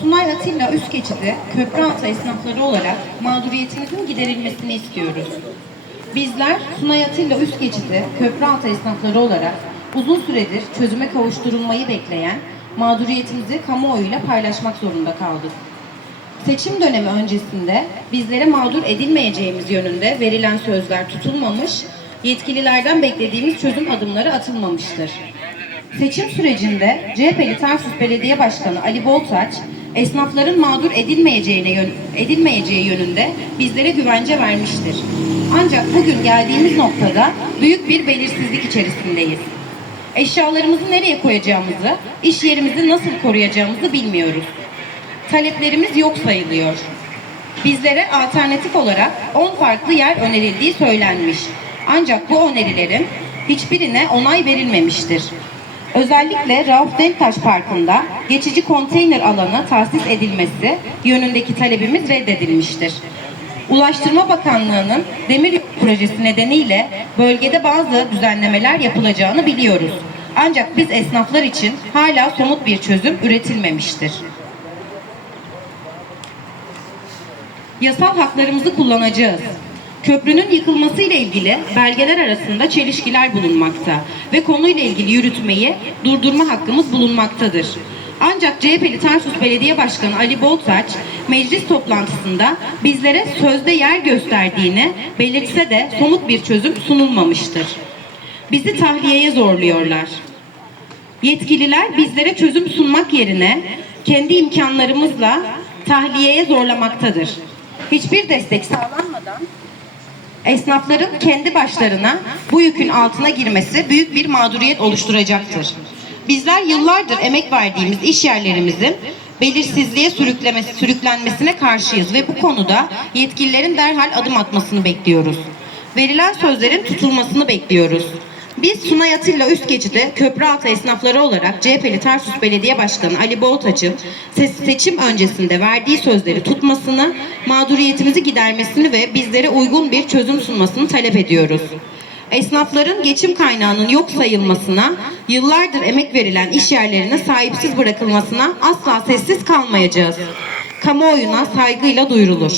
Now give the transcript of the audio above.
Sunay Atilla üst geçidi köprü altı esnafları olarak mağduriyetimizin giderilmesini istiyoruz. Bizler Sunay Atilla üst geçidi köprü altı esnafları olarak uzun süredir çözüme kavuşturulmayı bekleyen mağduriyetimizi kamuoyuyla paylaşmak zorunda kaldık. Seçim dönemi öncesinde bizlere mağdur edilmeyeceğimiz yönünde verilen sözler tutulmamış, yetkililerden beklediğimiz çözüm adımları atılmamıştır. Seçim sürecinde CHP'li Tarsus Belediye Başkanı Ali Boltaç, esnafların mağdur edilmeyeceğine yön- edilmeyeceği yönünde bizlere güvence vermiştir. Ancak bugün geldiğimiz noktada büyük bir belirsizlik içerisindeyiz. Eşyalarımızı nereye koyacağımızı, iş yerimizi nasıl koruyacağımızı bilmiyoruz. Taleplerimiz yok sayılıyor. Bizlere alternatif olarak 10 farklı yer önerildiği söylenmiş. Ancak bu önerilerin hiçbirine onay verilmemiştir. Özellikle Rauf Denktaş Parkı'nda geçici konteyner alanı tahsis edilmesi yönündeki talebimiz reddedilmiştir. Ulaştırma Bakanlığı'nın demir projesi nedeniyle bölgede bazı düzenlemeler yapılacağını biliyoruz. Ancak biz esnaflar için hala somut bir çözüm üretilmemiştir. Yasal haklarımızı kullanacağız. Köprünün yıkılması ile ilgili belgeler arasında çelişkiler bulunmakta ve konuyla ilgili yürütmeyi durdurma hakkımız bulunmaktadır. Ancak CHP'li Tarsus Belediye Başkanı Ali Boltaç meclis toplantısında bizlere sözde yer gösterdiğini belirtse de somut bir çözüm sunulmamıştır. Bizi tahliyeye zorluyorlar. Yetkililer bizlere çözüm sunmak yerine kendi imkanlarımızla tahliyeye zorlamaktadır. Hiçbir destek sağlanmadan esnafların kendi başlarına bu yükün altına girmesi büyük bir mağduriyet oluşturacaktır. Bizler yıllardır emek verdiğimiz iş yerlerimizin belirsizliğe sürüklemesi, sürüklenmesine karşıyız ve bu konuda yetkililerin derhal adım atmasını bekliyoruz. Verilen sözlerin tutulmasını bekliyoruz. Biz Sunay Atilla üst geçidi köprüaltı esnafları olarak CHP'li Tarsus Belediye Başkanı Ali Boltaç'ın se- seçim öncesinde verdiği sözleri tutmasını, mağduriyetimizi gidermesini ve bizlere uygun bir çözüm sunmasını talep ediyoruz. Esnafların geçim kaynağının yok sayılmasına, yıllardır emek verilen iş yerlerine sahipsiz bırakılmasına asla sessiz kalmayacağız. Kamuoyuna saygıyla duyurulur.